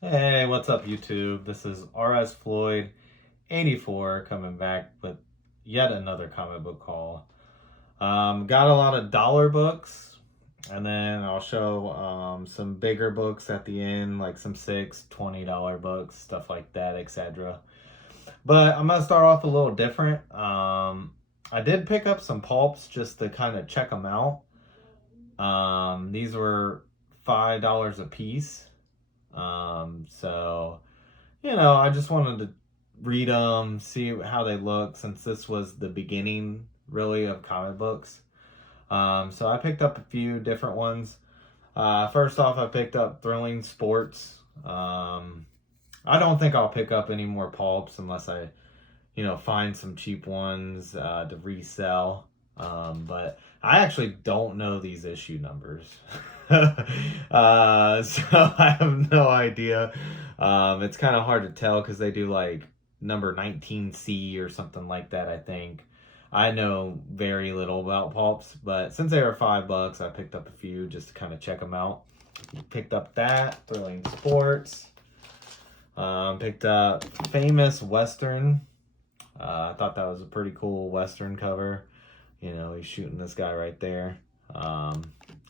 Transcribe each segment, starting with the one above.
Hey, what's up, YouTube? This is RS Floyd 84 coming back with yet another comic book haul. Got a lot of dollar books, and then I'll show some bigger books at the end, like some $6, $20 books, stuff like that, etc. But I'm gonna start off a little different. I did pick up some pulps just to kind of check them out. These were $5 a piece. So I just wanted to read them, see how they look, since this was the beginning, really, of comic books. So I picked up a few different ones. First off, I picked up Thrilling Sports. I don't think I'll pick up any more pulps unless I, find some cheap ones to resell. But I actually don't know these issue numbers. So I have no idea. It's kind of hard to tell because they do like number 19C or something like that, I think. I know very little about pulps, but since they were $5, I picked up a few just to kind of check them out. Picked up that, Thrilling Sports. Picked up Famous Western. I thought that was a pretty cool Western cover. He's shooting this guy right there.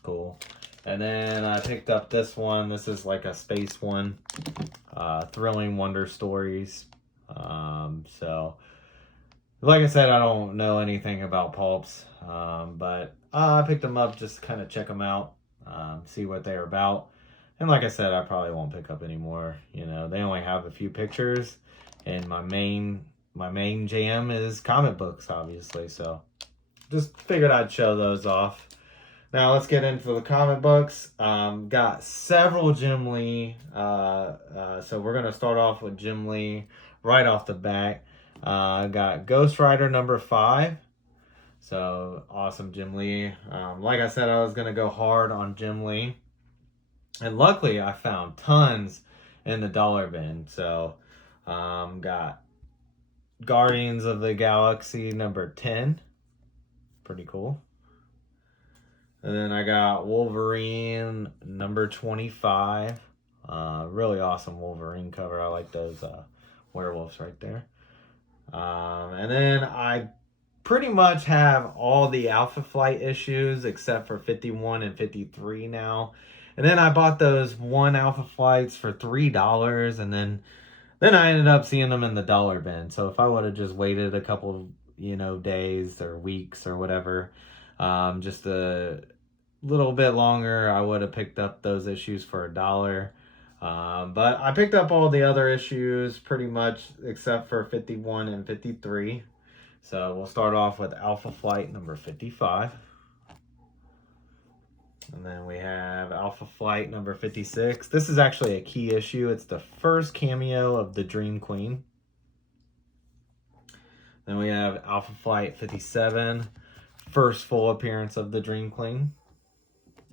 Cool. And then I picked up this one. This is like a space one. Thrilling Wonder Stories. So, like I said, I don't know anything about pulps. But I picked them up just to kind of check them out, see what they're about. And like I said, I probably won't pick up any more. They only have a few pictures, and my main jam is comic books, obviously. So just figured I'd show those off. Now let's get into the comic books. Got several Jim Lee. So we're gonna start off with Jim Lee right off the bat. Got Ghost Rider #5. So awesome, Jim Lee. Like I said, I was gonna go hard on Jim Lee, and luckily I found tons in the dollar bin. So got Guardians of the Galaxy #10. Pretty cool. And then I got Wolverine #25. Really awesome Wolverine cover. I like those werewolves right there. And then I pretty much have all the Alpha Flight issues except for 51 and 53 now. And then I bought those one Alpha Flights for $3, and then I ended up seeing them in the dollar bin. So if I would have just waited a couple, days or weeks or whatever, just a little bit longer, I would have picked up those issues for $1. But I picked up all the other issues pretty much except for 51 and 53. So we'll start off with Alpha Flight #55. And then we have Alpha Flight #56. This is actually a key issue. It's the first cameo of the Dream Queen. Then we have Alpha Flight 57. First full appearance of the Dream Queen.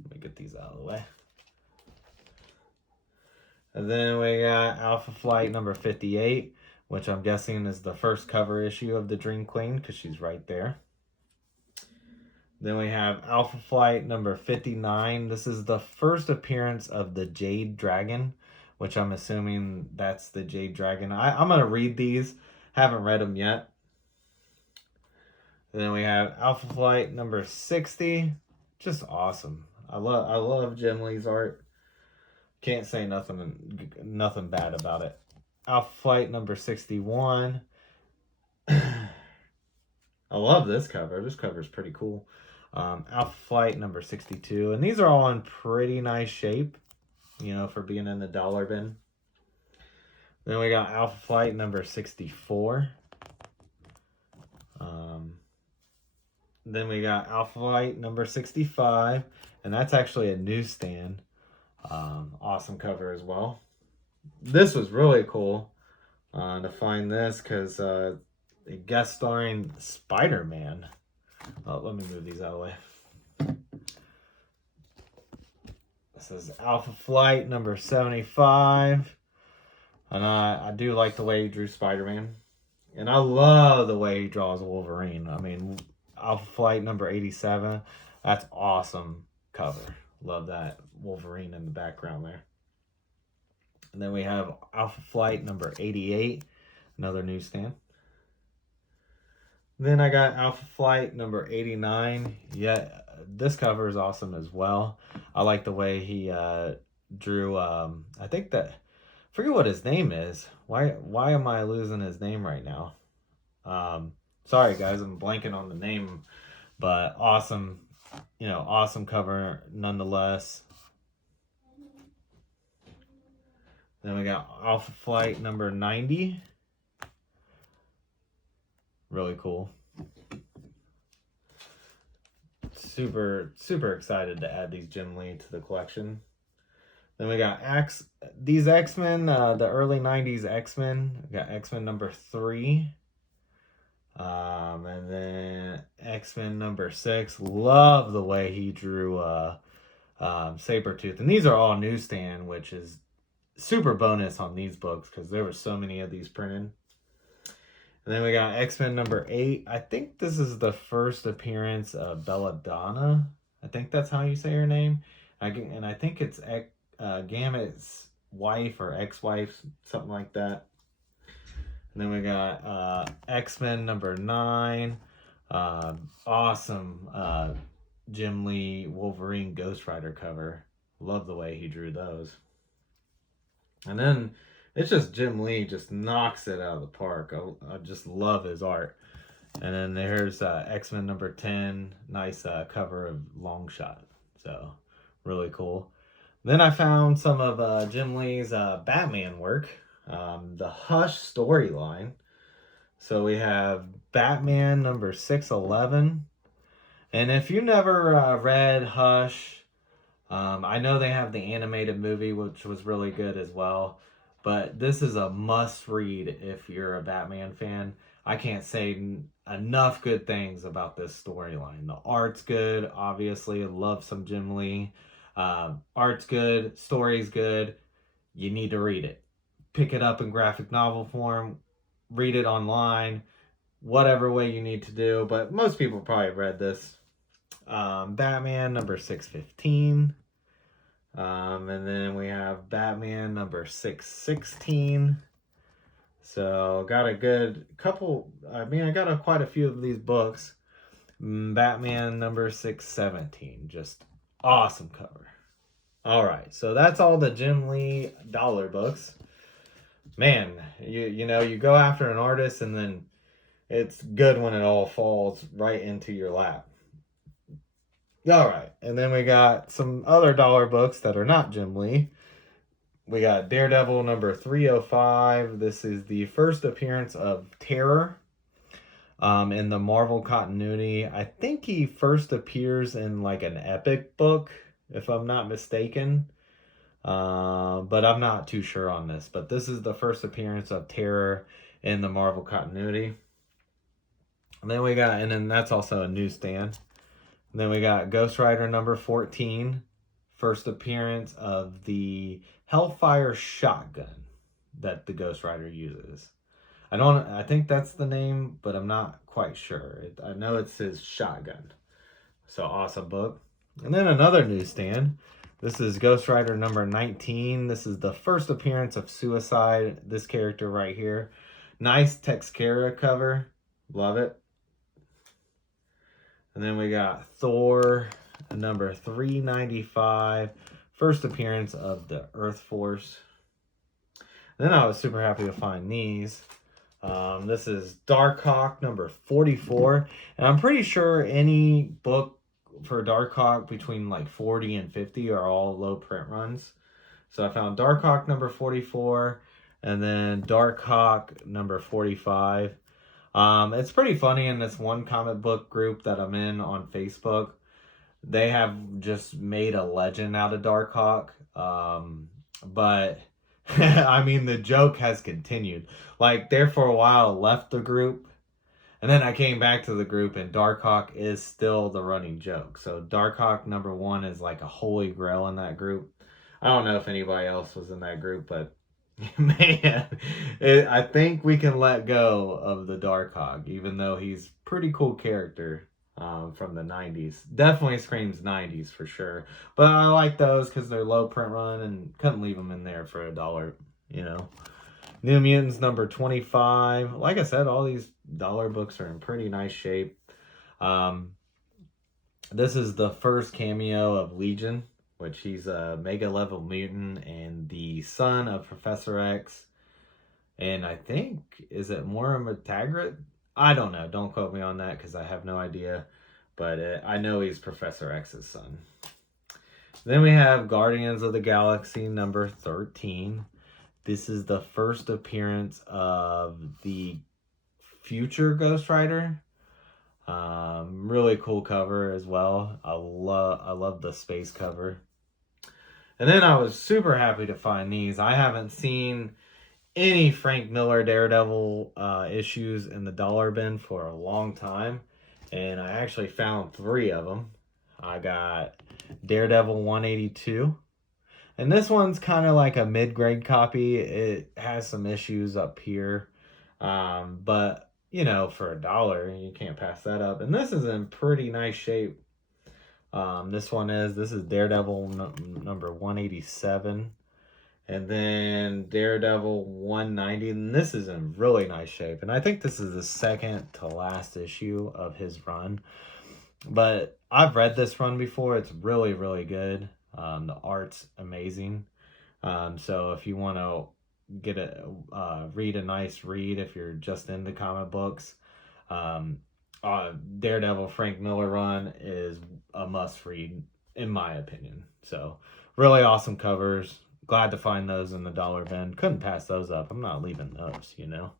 Let me get these out of the way. And then we got Alpha Flight #58, which I'm guessing is the first cover issue of the Dream Queen because she's right there. Then we have Alpha Flight #59. This is the first appearance of the Jade Dragon, which I'm assuming that's the Jade Dragon. I'm going to read these. Haven't read them yet. And then we have Alpha Flight #60. Just awesome. I love Jim Lee's art. Can't say nothing bad about it. Alpha Flight #61. I love this cover. This cover is pretty cool. Alpha Flight #62. And these are all in pretty nice shape, for being in the dollar bin. Then we got Alpha Flight #64. Then we got Alpha Flight #65. And that's actually a newsstand. Awesome cover as well. This was really cool to find this because guest starring Spider-Man. Oh, let me move these out of the way. This is Alpha Flight #75. And I do like the way he drew Spider-Man. And I love the way he draws Wolverine. I mean, Alpha Flight #87. That's awesome cover. Love that Wolverine in the background there. And then we have Alpha Flight number 88, another newsstand. Then I got Alpha Flight number 89. Yeah, this cover is awesome as well. I like the way he drew. I think that, forget what his name is. Why am I losing his name right now? Sorry guys, I'm blanking on the name, but awesome, awesome cover nonetheless. Then we got Alpha Flight number 90. Really cool. Super, super excited to add these Jim Lee to the collection. Then we got these X-Men, the early 90s X-Men. We got X-Men number 3. And then X-Men number 6. Love the way he drew Sabretooth. And these are all newsstand, which is super bonus on these books because there were so many of these printed. And then we got X-Men number 8. I think this is the first appearance of Belladonna. I think that's how you say her name. And I think it's Gamut's wife or ex-wife, something like that. And then we got X-Men number 9. Awesome Jim Lee Wolverine Ghost Rider cover. Love the way he drew those. And then it's just Jim Lee just knocks it out of the park. I just love his art. And then there's X-Men number 10. Nice cover of Longshot. So really cool. Then I found some of Jim Lee's Batman work. The Hush storyline. So we have Batman number 611. And if you never read Hush, I know they have the animated movie, which was really good as well. But this is a must read if you're a Batman fan. I can't say enough good things about this storyline. The art's good, obviously. I love some Jim Lee. Art's good, story's good. You need to read it. Pick it up in graphic novel form, read it online, whatever way you need to do. But most people probably read this. Batman number 615. And then we have Batman number 616. So got a good couple. I got quite a few of these books. Batman number 617. Just awesome cover. All right, so that's all the Jim Lee dollar books. Man, you go after an artist and then it's good when it all falls right into your lap. All right, and then we got some other dollar books that are not Jim Lee. We got Daredevil number 305. This is the first appearance of Terror in the Marvel continuity. I think he first appears in like an Epic book, if I'm not mistaken. But I'm not too sure on this. But this is the first appearance of Terror in the Marvel continuity. And then that's also a newsstand. And then we got Ghost Rider number 14. First appearance of the Hellfire shotgun that the Ghost Rider uses. I think that's the name, but I'm not quite sure. I know it says shotgun. So awesome book. And then another newsstand. This is Ghost Rider number 19. This is the first appearance of Suicide, this character right here. Nice Texcara cover. Love it. And then we got Thor number 395. First appearance of the Earth Force. And then I was super happy to find these. This is Darkhawk number 44. And I'm pretty sure any book for Darkhawk between like 40 and 50 are all low print runs. So I found Darkhawk number 44 and then Darkhawk number 45. It's pretty funny in this one comic book group that I'm in on Facebook. They have just made a legend out of Darkhawk. But I mean, the joke has continued. Like, there for a while, left the group. And then I came back to the group, and Darkhawk is still the running joke. So Darkhawk number 1 is like a holy grail in that group. I don't know if anybody else was in that group, but man, I think we can let go of the Darkhawk, even though he's a pretty cool character. from the 90s. Definitely screams 90s for sure. But I like those because they're low print run and couldn't leave them in there for $1, you know. New Mutants number 25. Like I said, all these dollar books are in pretty nice shape. Um, this is the first cameo of Legion, which he's a mega level mutant and the son of Professor X. And I think, is it Moira Taggart? I don't know. Don't quote me on that because I have no idea. But I know he's Professor X's son. Then we have Guardians of the Galaxy number 13. This is the first appearance of the future Ghost Rider. Really cool cover as well. I love the space cover. And then I was super happy to find these. I haven't seen any Frank Miller Daredevil issues in the dollar bin for a long time, and I actually found 3 of them. I got Daredevil 182, and this one's kind of like a mid-grade copy. It has some issues up here, but you know, for $1, you can't pass that up. And this is in pretty nice shape. This is Daredevil number 187. And then Daredevil 190, and this is in really nice shape. And I think this is the second to last issue of his run. But I've read this run before. It's really, really good. The art's amazing. So if you want to get read a nice read, if you're just into comic books, Daredevil Frank Miller run is a must read, in my opinion. So really awesome covers. Glad to find those in the dollar bin. Couldn't pass those up. I'm not leaving those, you know.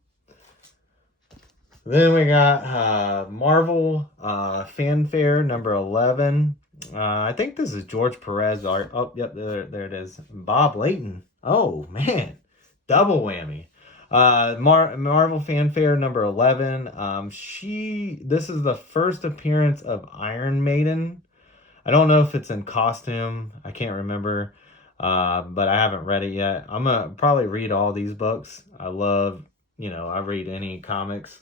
Then we got Marvel Fanfare number 11. I think this is George Perez art. Oh, yep, there it is. Bob Layton. Oh, man. Double whammy. Marvel Fanfare number 11. This is the first appearance of Iron Maiden. I don't know if it's in costume. I can't remember. But I haven't read it yet. I'm gonna probably read all these books. I read any comics.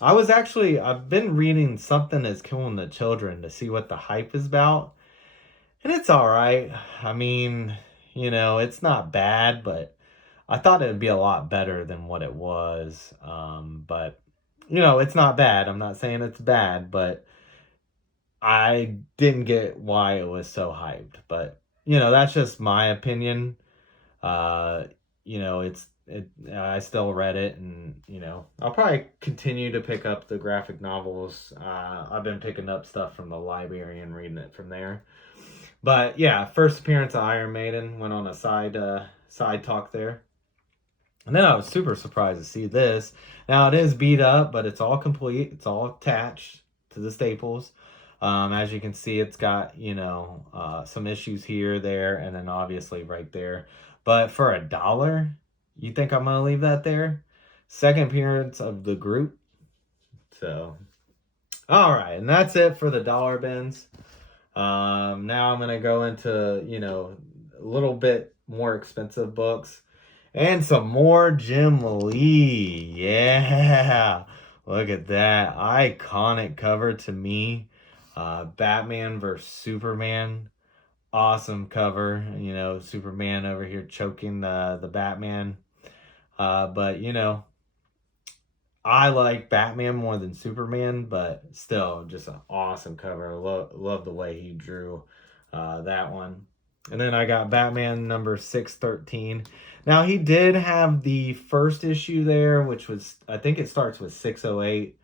I've been reading Something That's Killing the Children to see what the hype is about. And it's all right. I mean, it's not bad, but I thought it would be a lot better than what it was. But it's not bad. I'm not saying it's bad, but I didn't get why it was so hyped. But that's just my opinion. I still read it, and I'll probably continue to pick up the graphic novels. I've been picking up stuff from the library and reading it from there. But yeah, first appearance of Iron Maiden, went on a side talk there. And then I was super surprised to see this. Now it is beat up, but it's all complete. It's all attached to the staples. As you can see, it's got, some issues here, there, and then obviously right there. But for $1, you think I'm going to leave that there? Second appearance of the group. So, all right. And that's it for the dollar bins. Now I'm going to go into, a little bit more expensive books. And some more Jim Lee. Yeah. Look at that. Iconic cover to me. Batman versus Superman. Awesome cover. Superman over here choking the Batman. But I like Batman more than Superman, but still just an awesome cover. Love the way he drew that one. And then I got Batman number 613. Now he did have the first issue there, which was, I think it starts with 608.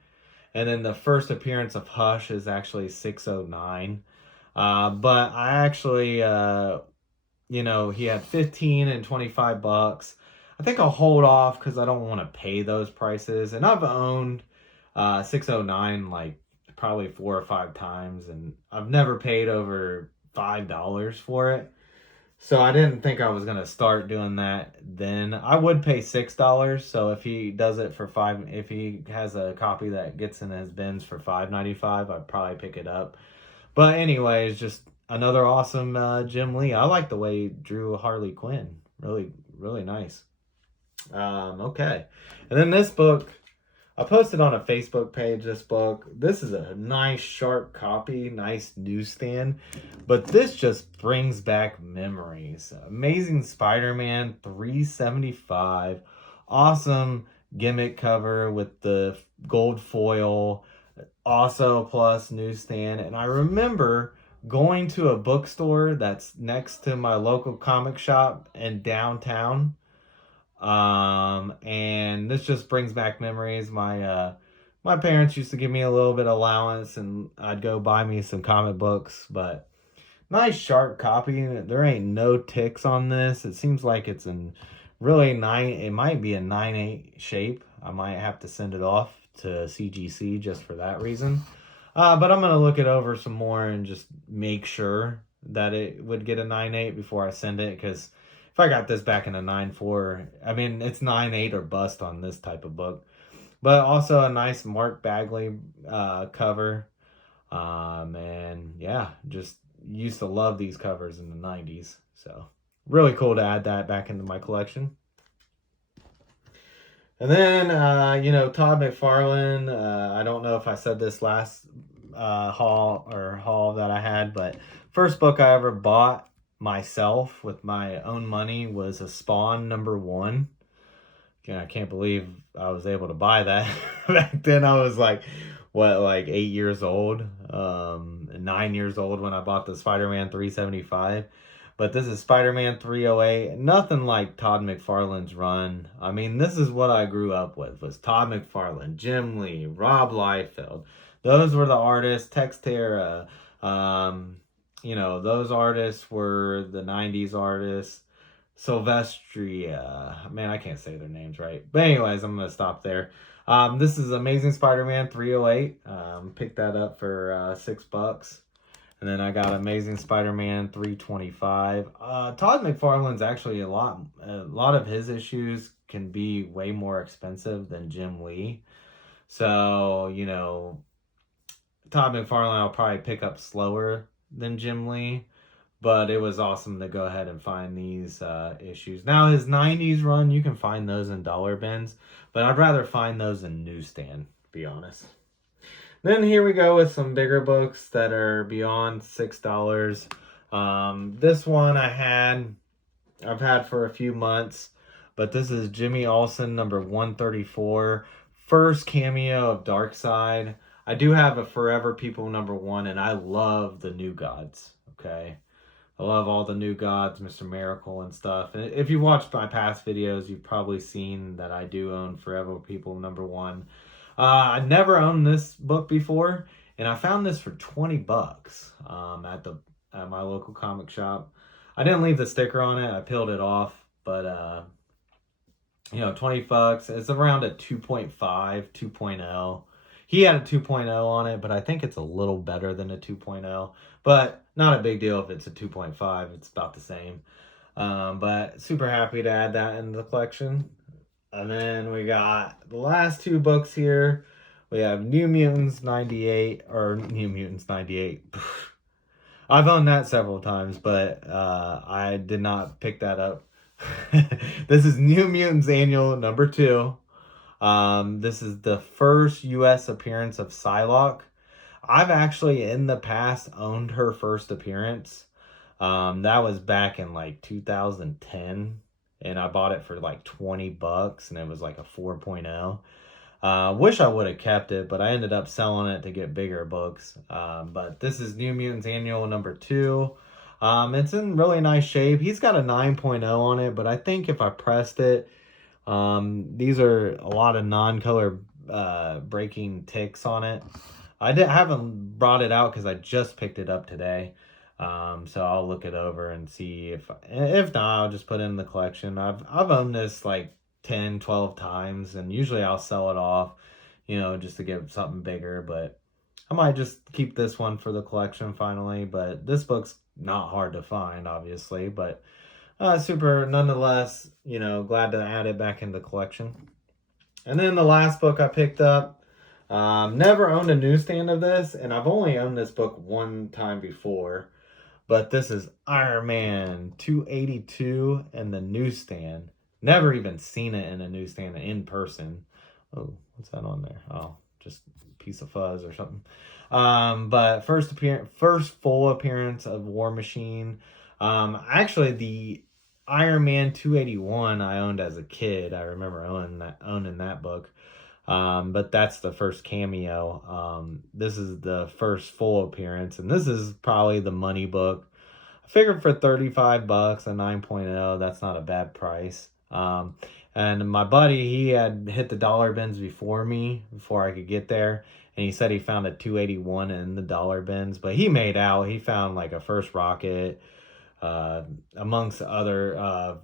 And then the first appearance of Hush is actually 609. But I actually, he had 15 and $25. I think I'll hold off because I don't want to pay those prices. And I've owned 609 like probably 4 or 5 times, and I've never paid over $5 for it. So I didn't think I was going to start doing that then. I would pay $6. So if he does it for $5, if he has a copy that gets in his bins for $5.95, I'd probably pick it up. But anyways, just another awesome Jim Lee. I like the way he drew Harley Quinn. Really, really nice. Okay. And then this book, I posted on a Facebook page this book. This is a nice sharp copy, nice newsstand, but this just brings back memories. Amazing Spider-Man 375. Awesome gimmick cover with the gold foil. Also plus newsstand. And I remember going to a bookstore that's next to my local comic shop in downtown, and this just brings back memories. My parents used to give me a little bit of allowance and I'd go buy me some comic books, but nice sharp copy. There ain't no ticks on this. It seems like it's in really nine, it might be a 9/8 shape. I might have to send it off to CGC just for that reason. But I'm gonna look it over some more and just make sure that it would get a 9/8 before I send it, because if I got this back in a 9/4, I mean, it's 9/8 or bust on this type of book. But also a nice Mark Bagley cover. And yeah, just used to love these covers in the 90s. So really cool to add that back into my collection. And then, Todd McFarlane, I don't know if I said this last haul that I had, but first book I ever bought myself with my own money was a Spawn #1. Again, I can't believe I was able to buy that. Back then I was like, 8 years old, 9 years old when I bought the Spider-Man 375. But this is Spider-Man 308. Nothing like Todd McFarlane's run. I mean, this is what I grew up with, was Todd McFarlane, Jim Lee, Rob Liefeld. Those were the artists. Textera. Those artists were the 90s artists. Sylvestria. Man, I can't say their names right. But anyways, I'm going to stop there. This is Amazing Spider-Man 308. Picked that up for $6. And then I got Amazing Spider-Man 325. Todd McFarlane's actually a lot of his issues can be way more expensive than Jim Lee. So, Todd McFarlane I'll probably pick up slower than Jim Lee. But it was awesome to go ahead and find these issues. Now, his 90s run, you can find those in dollar bins. But I'd rather find those in newsstand, to be honest. Then here we go with some bigger books that are beyond $6. This one I've had for a few months, but this is Jimmy Olsen #134, first cameo of Darkseid. I do have a Forever People #1, and I love the New Gods, okay? I love all the New Gods, Mr. Miracle and stuff. And if you've watched my past videos, you've probably seen that I do own Forever People #1. I never owned this book before, and I found this for $20 at my local comic shop. I didn't leave the sticker on it. I peeled it off, but $20. It's around a 2.5, 2.0. He had a 2.0 on it, but I think it's a little better than a 2.0. But not a big deal if it's a 2.5. It's about the same. But super happy to add that in the collection. And then we got the last two books here. We have New Mutants 98, or New Mutants 98. I've owned that several times, but I did not pick that up. This is New Mutants Annual #2. This is the first U.S. appearance of Psylocke. I've actually in the past owned her first appearance. That was back in like 2010. And I bought it for like $20, and it was like a 4.0. Wish I would have kept it, but I ended up selling it to get bigger books. But this is New Mutants Annual #2. It's in really nice shape. He's got a 9.0 on it, but I think if I pressed it, these are a lot of non-color breaking ticks on it. I haven't brought it out because I just picked it up today. So I'll look it over and see if not, I'll just put it in the collection. I've owned this like 10, 12 times, and usually I'll sell it off, just to get something bigger, but I might just keep this one for the collection finally. But this book's not hard to find, obviously, but super nonetheless, glad to add it back in the collection. And then the last book I picked up, never owned a newsstand of this, and I've only owned this book one time before. But this is Iron Man 282 in the newsstand. Never even seen it in a newsstand in person. Oh, what's that on there? Oh, just a piece of fuzz or something. But first full appearance of War Machine. Actually, the Iron Man 281 I owned as a kid. I remember owning that book. But that's the first cameo. This is the first full appearance, and this is probably the money book. I figured for 35 bucks, a 9.0, that's not a bad price. And my buddy, he had hit the dollar bins before me, before I could get there. And he said he found a 281 in the dollar bins, but he made out. He found like a first rocket, amongst other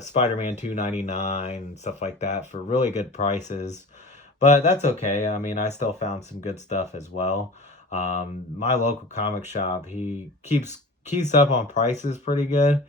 Spider-Man 299 and stuff like that for really good prices. But that's okay. I mean, I still found some good stuff as well. My local comic shop, he keeps up on prices pretty good,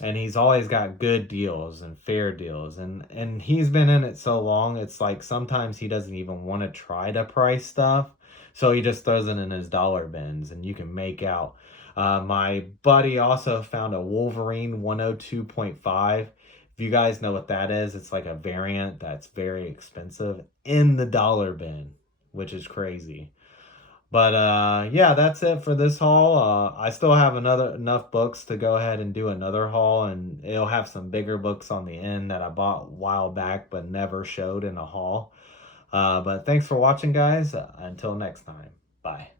and he's always got good deals and fair deals, and he's been in it so long, it's like sometimes he doesn't even want to try to price stuff, so he just throws it in his dollar bins and you can make out. My buddy also found a Wolverine 102.5. If you guys know what that is, it's like a variant that's very expensive in the dollar bin, which is crazy. But yeah, that's it for this haul. I still have another enough books to go ahead and do another haul, and it'll have some bigger books on the end that I bought a while back but never showed in a haul. But thanks for watching, guys. Until next time, bye.